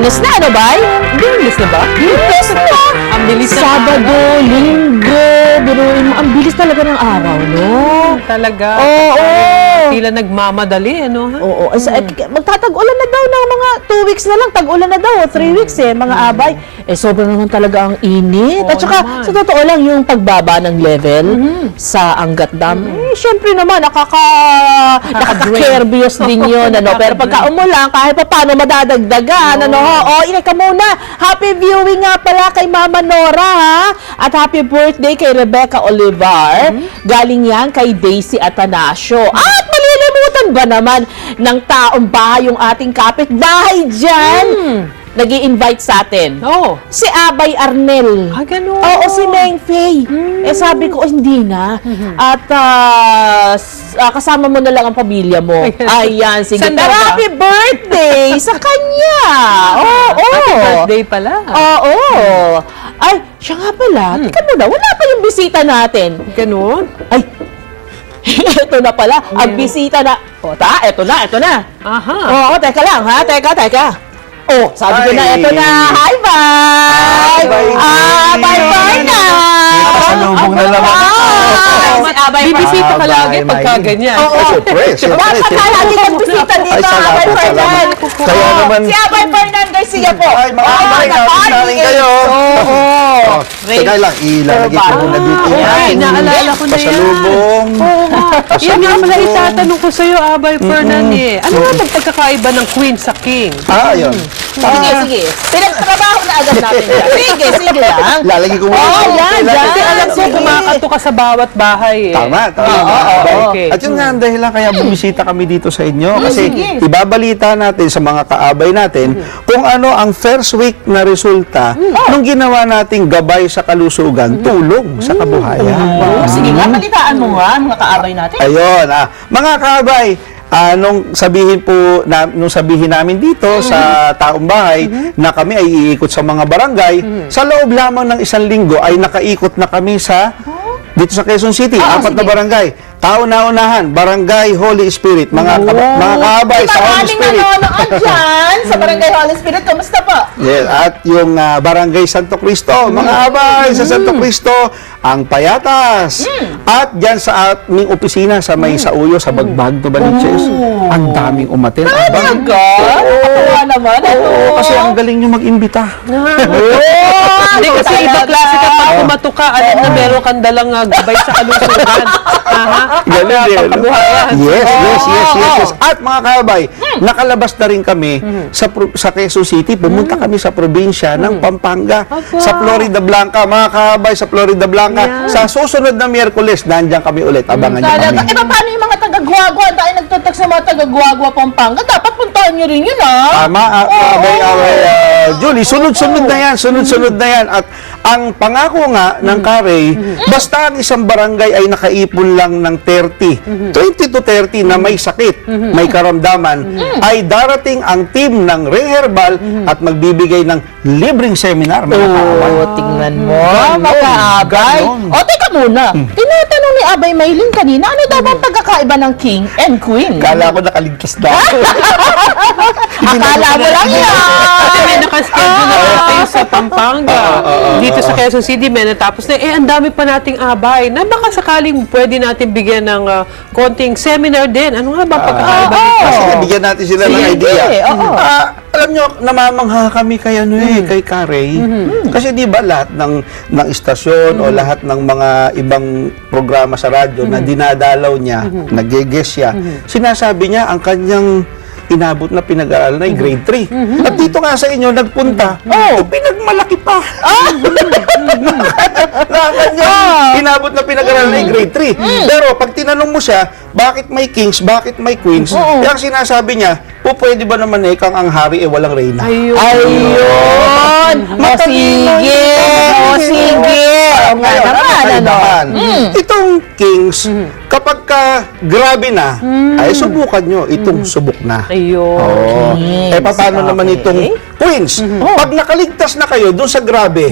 Biyernes na, ano ba? Biyernes na ba? Biyernes na. Ang bilis ng Sabado, Linggo, biruin mo. Ang bilis talaga ng araw, no? Talaga. Oo. Tila nagmamadali, ano? Ha? Oo. Magtatag-ulan na daw ng mga 2 weeks na lang. Tag-ulan na daw, 3 weeks mga abay. Sobrang naman talaga ang init. Oo At saka, naman. sa totoo lang, yung pagbaba ng level sa Angat Dam, syempre naman, nakaka-kerbios din yun. Pero pagka umulan, kahit pa paano madadagdagan. Inay ka muna. Happy viewing nga pala kay Mama Nora, ha? At happy birthday kay Rebecca Olivar. Galing yan kay Daisy Atanasio. At malilimutan ba naman ng taong bahay yung ating kapitbahay dyan? Nag-i-invite sa atin. Oo. Si Abay Arnel. Ganun. Oo, si Meng Fay. Sabi ko, hindi na. At kasama mo na lang ang pamilya mo. Ayan, sige. Saan Pero ba? happy birthday sa kanya. Oo. Happy birthday pala. Oo. Ay, siya nga pala. Tika muna, wala pa yung bisita natin. Ganun. Ay, ito na pala. Ang bisita na. Ito na. Aha. Oo, teka lang, ha? Teka. Oh, sabi ko na, Hi. ito na. Hi, bye! Bye, bye na! Pasalubong na naman. Si Abay Bibisita ka Abay, lagi pagka Maylin. ganyan. Siyempre. Dapat ka lagi kang bisita dito, Ay, salamat, Abay Fernan. salamat. Kaya naman- Si Abay Fernan Garcia po. Ay, mga abay, kapit namin kayo. Oo. Teka lang, ilalagay ko muna dito yung Ay, ating naalala ko na yan. pasalubong. Yan nga pala itatanong ko sa'yo, Abay Fernan eh. Ano nga bang pagkakaiba ng queen sa king? Yun. Sige. Pinagtrabaho na agad natin yan. Sige lang. Lalagay ko muna. Oh, yan. Kasi alam ko, Sige. kumakato ka sa bawat bahay eh. Tama. Okay. At yun nga ang dahilan kaya bumisita kami dito sa inyo. Kasi sige. ibabalita natin sa mga kaabay natin kung ano ang first week na resulta nung ginawa nating gabay sa kalusugan, tulong sa kabuhayan. Sige nga, balitaan mo nga, mga kaabay natin. Ayun, mga kaabay, nung sabihin namin dito sa taong bahay na kami ay iikot sa mga barangay, sa loob lamang ng 1 linggo ay nakaikot na kami sa dito sa Quezon City, 4 na barangay. Kauna-unahan, Barangay Holy Spirit, mga kaabay sa Holy Spirit. Nanonood dyan sa Barangay Holy Spirit. Kamusta po? Yes, at yung Barangay Santo Cristo, mga abay sa Santo Cristo, ang Payatas. At dyan sa aming opisina sa may Sauyo, sa Bagbag, Novaliches, ang daming umaten. Nakakatawa naman. Oo, kasi ang galing nyo mag-imbita. Hindi kasi iba klase kapag pumato ka, alam na meron kang dalang gabay sa kalusugan. Ganun din. Pangkabuhayan. Yes. At mga kabay, nakalabas na rin kami sa Quezon City. Pumunta kami sa probinsya ng Pampanga, sa Florida Blanca. Mga kabay, sa Florida Blanca. Sa susunod na Miyerkules, nandiyan kami ulit. Abangan nyo kami. Paano yung mga taga-Guagua? Ang tayo nagtutok sa mga taga-Guagua, Pampanga. Dapat puntahan nyo rin yun, Tama, abay, Julie, sunod-sunod na yan. At ang pangako nga ng Carey, basta ang isang barangay ay nakaipon lang ng 20 to 30 na may sakit, may karamdaman, ay darating ang team ng Ring Herbal at magbibigay ng libreng seminar, mga kaabay. Tingnan mo, mga abay. Teka muna. Tinatanong ni Abay Maylin kanina, ano daw bang pagkakaiba ng King and Queen? Kala ko nakaligtas na. Akala mo lang yan. Kasi may nakaschedule na tayo sa Pampanga. Dito sa Quezon City, may natapos na. Ang dami pa nating abay na baka sakaling pwede natin bigyan ng konting seminar din. Ano nga ba pagkakaiba nito? Sige, bigyan natin sila ng idea. Alam nyo, namamangha kami kay kay Carey. Kasi di ba lahat ng istasyon o lahat ng mga ibang programa sa radyo na dinadalaw niya, nag-guest siya, sinasabi niya ang kanyang inabot na pinag-aaral na grade 3. At dito nga sa inyo, nagpunta, pinagmalaki pa. Lakan nyo, inabot na pinag-aaral na grade 3. Pero pag tinanong mo siya, bakit may kings, bakit may queens, yung sinasabi niya, pwede ba naman ikang ang hari walang reyna? Ayun. Sige. Itong kings, kapag ka grabe na, ay subukan nyo itong subok na. Ayun. Paano naman itong queens? Pag nakaligtas na kayo doon sa grabe,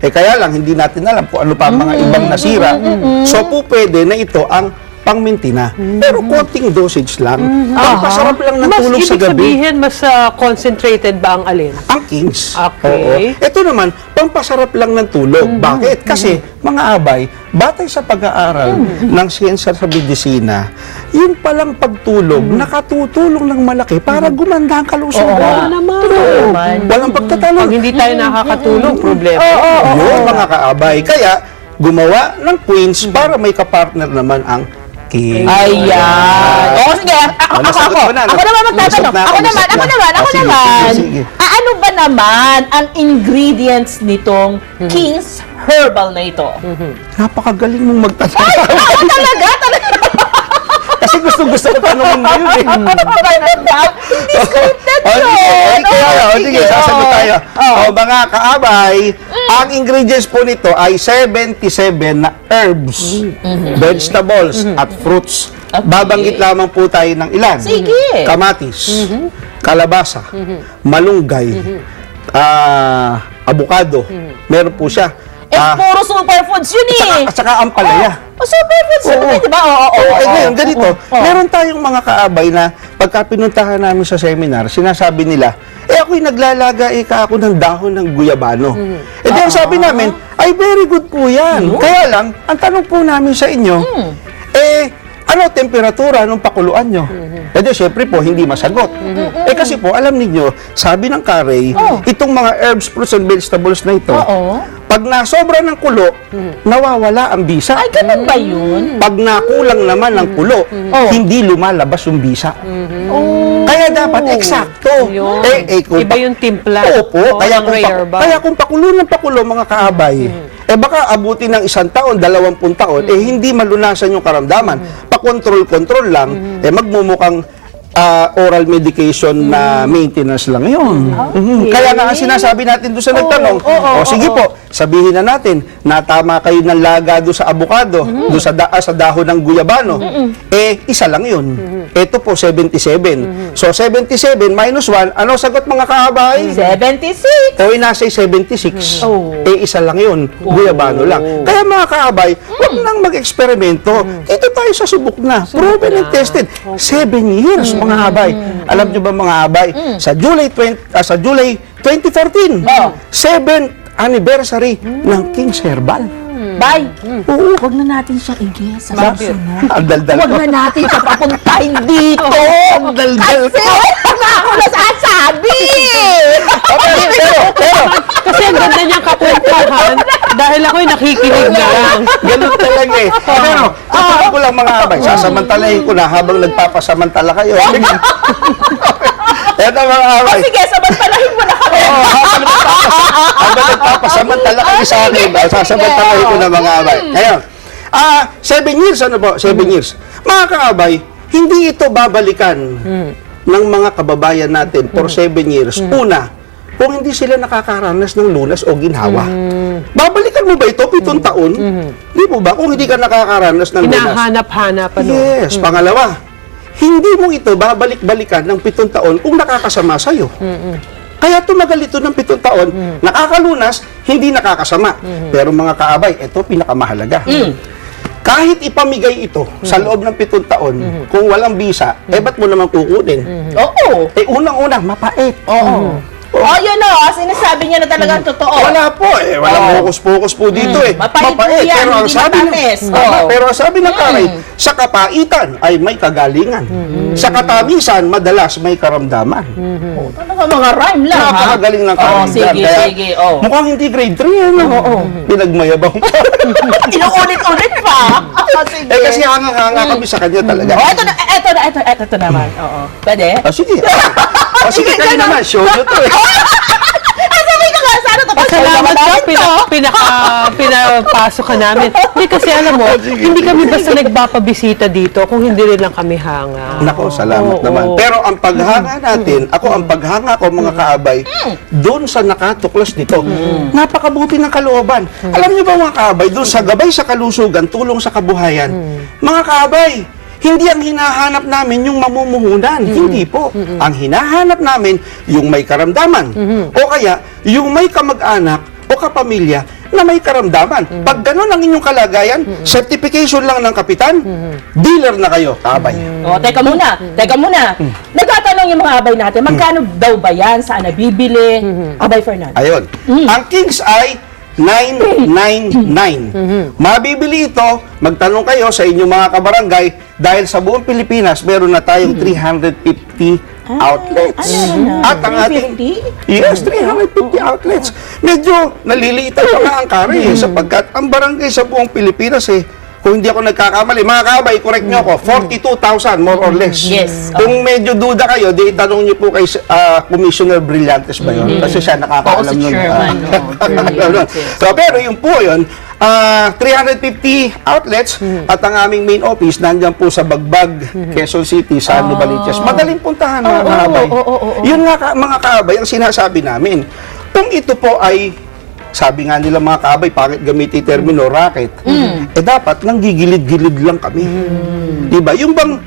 kaya lang hindi natin alam kung ano pa mga ibang nasira. So pwede na ito ang pang-minti na. Pero konting dosage lang. Pampasarap lang ng tulog sa ibig gabi. sabihin, mas concentrated ba ang alin? Ang Kings. Okay. Oo. Ito naman, pampasarap lang ng tulog. Bakit? Kasi, mga abay, batay sa pag-aaral ng siyensya sa medisina, yun palang pagtulog, nakatutulong ng malaki para gumanda ang kalusugan. naman. Walang pagtatanong. Pag hindi tayo nakakatulog, problema. Yun, mga kaabay. Kaya, gumawa ng Queens para may kapartner naman ang King. Ayan. O, sige. nasagot mo na, no? Ako naman magtatanong. Nasot na ako, Ako naman. nasot na. Sige, naman. sige. Ano ba naman ang ingredients nitong King's Herbal na ito? Napakagaling mong magtanong. Talaga? Kasi gusto ko tanongin mo yun eh. Hindi scripted O, yun. sige, sasagot tayo. O, mga kaabay, ang ingredients po nito ay 77 na herbs, vegetables, at fruits. Okay. Babanggit lamang po tayo ng ilan. Sige. Kamatis, kalabasa, malunggay, avocado. Meron po siya. Puro superfoods yun eh. At saka ampalaya. Superfoods yun, Oo. di ba? Ngayon, ganito. Meron tayong mga kaabay na pagka pinuntahan namin sa seminar, sinasabi nila, ako'y naglalaga ako ng dahon ng guyabano. Di ang sabi namin, ay very good po yan. Kaya lang, ang tanong po namin sa inyo, ano temperatura nung pakuluan nyo? Syempre po, hindi masagot. Kasi po, alam niyo, sabi ng Carey, itong mga herbs, fruits, and vegetables na ito, pag nasobra ng kulo, nawawala ang bisa. Ay, ganun ba yun? Pag nakulang naman ng kulo, hindi lumalabas yung bisa. Kaya dapat eksakto. Yun. Kung Iba yung timpla. Opo, Oo, kaya ng kung, rare ba? kaya kung pakulo ng pakulo, mga kaabay, baka abutin ng 1 taon, 20 taon, hindi malunasan yung karamdaman. Pa-control-control lang, magmumukhang oral medication na maintenance lang yun. Kaya nga ang sinasabi natin doon sa nagtanong, sige po, sabihin na natin, natama kayo ng laga doon sa avocado, doon sa dahon ng guyabano, isa lang yun. Ito po, 77. So, 77 minus 1, ano sagot mga kaabay? 76. Nasa 76. Isa lang yun. Guyabano lang. Kaya mga kaabay, huwag nang mag-eksperimento. Dito tayo sa subok na. Proven and tested. 7 years, mga abay. Alam nyo ba mga abay? Sa July 2014, 7th anniversary ng King's Herbal. Bay, huwag na natin siyang i-guess sa susunod. Ang daldal Huwag ko. na natin siya papuntahin dito. Ang daldal Kasi ko. na ako nasasabi. Pero, Kasi ang ganda niyang kakwentuhan dahil ako'y nakikinig na lang. ganun talaga eh. Pero, tutukan ko lang mga abay. Sasamantalahin ko na habang nagpapasamantala kayo. Eto mga abay. Sige, samantalahin mo na kami. Habang nagpapasamantala kayo sa akin, sasamantalahin ko na mga abay. Ngayon, 7 years, ano po? 7 years. Mga kaabay, hindi ito babalikan ng mga kababayan natin for 7 years. Una, kung hindi sila nakakaranas ng lunas o ginhawa. Babalikan mo ba ito 7 taon? Di mo ba? Kung hindi ka nakakaranas ng lunas. Hinahanap-hanap ano. Yes. Pangalawa, hindi mo ito babalik-balikan ng 7 taon kung nakakasama sa'yo. Kaya tumagal ito ng 7 taon, nakakalunas, hindi nakakasama. Pero mga kaabay, ito pinakamahalaga. Kahit ipamigay ito sa loob ng 7 taon, kung walang bisa, ba't mo naman kukunin? Oo. Unang-una, mapait. Yun sinasabi niya na talagang totoo. Wala po walang focus-focus po dito Mapait po yan, pero ang hindi sabi matamis. pero ang sabi ng Carey, sa kapaitan ay may kagalingan. Sa katamisan, madalas may karamdaman. Talaga mga rhyme lang, ha? Napakagaling ng Carey. Sige, Kaya, sige. mukhang hindi grade 3, ano? Pinagmayabang pa. Inuulit-ulit pa. Sige. Kasi hanga-hanga kami sa kanya talaga. Ito naman. Oo. Pwede? Sige. Sige kayo naman, show nyo to Sabi ko nga, sana ito Salamat ka, pinapasok ka namin. Hindi kasi alam mo, hindi kami basta nagpapabisita dito kung hindi rin lang kami hanga. Nako, salamat naman. Pero ang paghanga natin, ang paghanga ko mga kaabay, doon sa nakatuklas nito, napakabuti ng kalooban. Alam niyo ba mga kaabay, doon sa gabay sa kalusugan, tulong sa kabuhayan, mga kaabay, hindi ang hinahanap namin yung mamumuhunan. Hindi po. Ang hinahanap namin, yung may karamdaman. O kaya, yung may kamag-anak o kapamilya na may karamdaman. Pag gano'n ang inyong kalagayan, certification lang ng kapitan, dealer na kayo, kaabay. O, teka muna. Nagtatanong yung mga abay natin, magkano daw ba yan? Saan nabibili? Abay Fernand. Ayun. Ang Kings ay 999. Mabibili ito, magtanong kayo sa inyong mga kabarangay, dahil sa buong Pilipinas, meron na tayong 350 outlets. At ang ating 350 outlets. Medyo naliliitan pa nga ang kari sapagkat ang barangay sa buong Pilipinas kung hindi ako nagkakamali, mga kabay, correct nyo ako, 42,000 more or less. Yes. Kung medyo duda kayo, di tanong nyo po kay Commissioner Brillantes ba yun? Kasi siya nakakaalam Oo, si nun. Chairman, So, pero yung po yun, 350 outlets at ang aming main office nandyan po sa Bagbag, Quezon City, sa Novaliches. Madaling puntahan mga kaabay. Yun nga mga kaabay ang sinasabi namin. Kung ito po ay, sabi nga nila mga kaabay, bakit gamitin termino racket? Dapat nang gigilid-gilid lang kami. Diba? Yung bang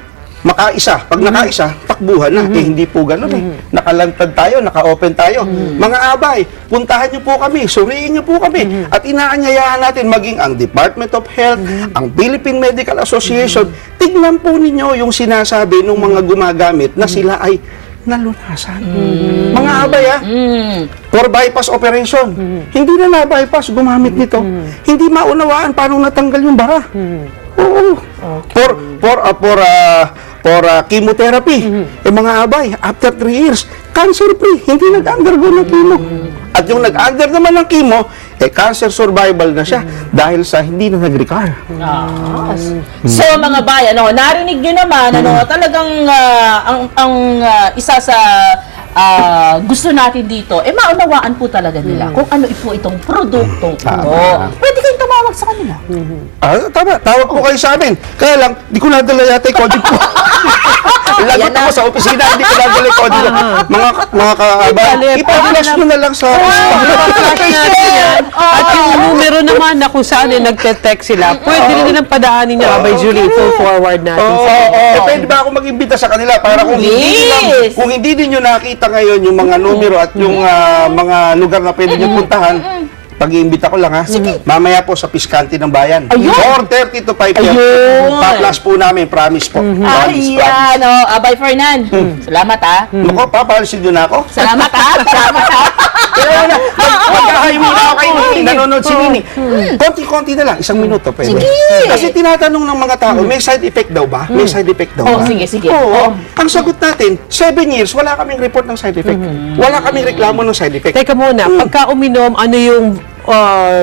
makaisa, pag nakaisa, takbuhan na. Hindi po ganun Nakalantad tayo, naka-open tayo. Mga abay, puntahan niyo po kami, suriin niyo po kami. At inaanyayahan natin maging ang Department of Health, ang Philippine Medical Association. Tignan po ninyo yung sinasabi ng mga gumagamit na sila ay nalunasan. Mga abay for bypass operation. Hindi na bypass gumamit nito. Hindi maunawaan paano natanggal yung bara. Oo. For chemotherapy. Mga abay, after 3 years, cancer-free. Hindi nag-undergo ng chemo. At yung nag-under naman ng chemo, cancer survival na siya dahil sa hindi na nag-recover. So mga bayan, narinig nyo naman, talagang ang isa sa gusto natin dito, maunawaan po talaga nila kung ano po itong produktong ito. Pwede kayong tumawag sa kanila. Tama, tawag po kayo sa amin. Kaya lang, di ko nadala yata yung code po. Lagot ako sa opisina, hindi ko nadala yung code. Mga kaabay, ipa-flash nyo na lang sa... At yung numero naman na kung saan nagte-text sila, pwede rin nilang padaanin niya, Abay Julie, full forward natin. Pwede ba ako mag-imbita sa kanila para kung hindi din nyo nakita ngayon yung mga numero at yung mga lugar na pwede nyo puntahan, pag-iimbita ko lang mamaya po sa Piskante ng Bayan. 4:30 to 5 p.m. Pa-flash po namin, promise po. Ayan, Abay Fernand. Salamat Naku, papalisin nyo na ako. Salamat Salamat Magkahay muna ako kay Nini, nanonood si Nini. Konti-konti na lang, 1 minuto pwede. Kasi tinatanong ng mga tao, may side effect daw ba? May side effect daw ba? Sige. Oo. Ang sagot natin, 7 years, wala kaming report ng side effect. Wala kaming reklamo ng side effect. Teka muna, pagka uminom, ano yung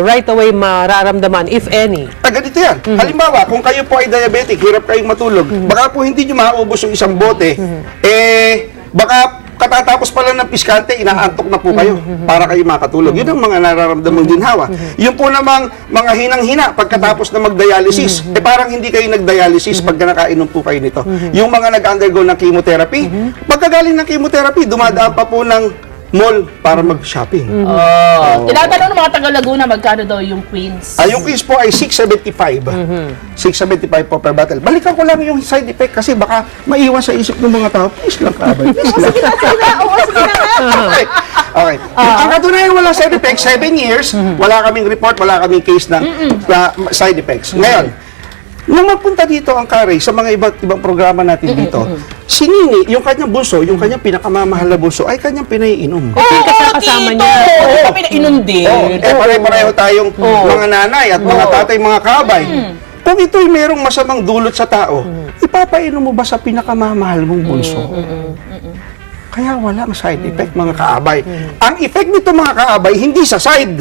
right away mararamdaman, if any? Ganito yan. Halimbawa, kung kayo po ay diabetic, hirap kayong matulog, baka po hindi nyo maubos yung isang bote, baka katatapos pa lang ng Piskante, inaantok na po kayo para kayo makatulog. Yun ang mga nararamdamang ginhawa. Yung po namang mga hinang-hina pagkatapos na mag-dialysis, parang hindi kayo nag-dialysis pagka nakainom po kayo nito. Yung mga nag-undergo ng chemotherapy, pagkagaling ng chemotherapy, dumadaan pa po ng mall para mag-shopping. Tinatanong ng mga taga Laguna, magkano daw yung Queens? Yung Queens po ay 675. 675 po per bottle. Balikan ko lang yung side effect kasi baka maiwan sa isip ng mga tao. Please lang, kabay. Sige na. Okay. Ang katunayan, walang side effects. 7 years, wala kaming report, wala kaming case ng side effects. Ngayon, nung magpunta dito ang Kari sa mga iba't ibang programa natin dito, si Nini, yung kanyang bunso, yung kanyang pinakamamahal na bunso, ay kanyang pinaiinom. Kasama niya. Oo, pinainom din. Pare-pareho tayong mga nanay at mga tatay, mga kabay. Kung ito'y merong masamang dulot sa tao, ipapainom mo ba sa pinakamamahal mong bunso? Kaya walang side effect, mga kaabay. Ang effect nito, mga kaabay, hindi sa side,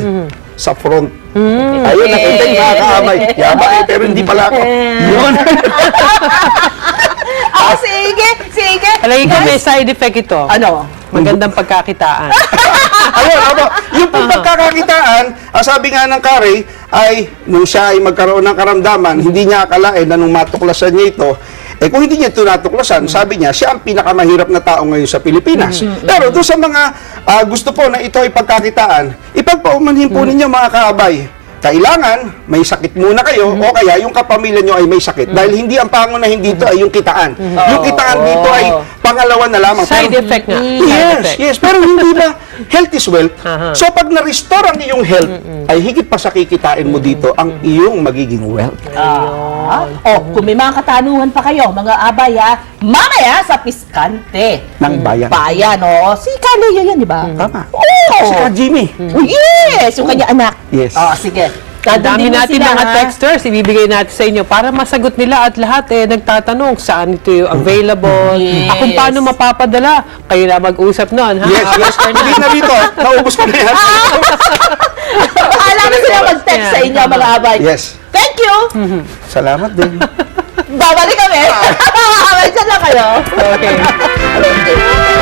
sa front. Ayun, ang effect, mga kaabay. Yabang pero hindi pala ako. Yun. Sige. Palagi ko may side effect ito. Ano? Magandang pagkakitaan. Ayun, yung pong pagkakakitaan, sabi nga ng Kari, ay nung siya ay magkaroon ng karamdaman, hindi niya akalain na nung matuklasan niya ito, kung hindi niya ito natuklasan, sabi niya, siya ang pinakamahirap na tao ngayon sa Pilipinas. Pero doon sa mga gusto po na ito ay pagkakitaan, ipagpaumanhin po ninyo, mga kaabay. Kailangan may sakit muna kayo o kaya yung kapamilya nyo ay may sakit. Dahil hindi ang pangunahin dito ay yung kitaan. Yung kitaan dito ay pangalawa na lamang. Side effect nga. Yes. Pero hindi ba health is wealth. So pag na-restore ang iyong health, ay higit pa sa kikitain mo dito ang iyong magiging wealth. Kung may mga katanungan pa kayo, mga abay mamaya sa Piskante Ng bayan. Bayan, si Kaleo yan, di ba? Tama. Oo! Si Ka Jimmy. Oh, yes! Yung kanya anak. Yes. Sige. Ang dami Dadalhin mo natin sila, mga ha? texters, ibibigay natin sa inyo para masagot nila at lahat nagtatanong saan ito yung available, Yes. kung paano mapapadala. Kayo na mag-usap noon, ha? Yes, yes. Hindi na rito. Naubos ko na yan. Bahala na sila mag-text sa inyo, mga abay. Yes. Thank you! Salamat din. Babalik kami. Abay, dyan lang kayo. Okay.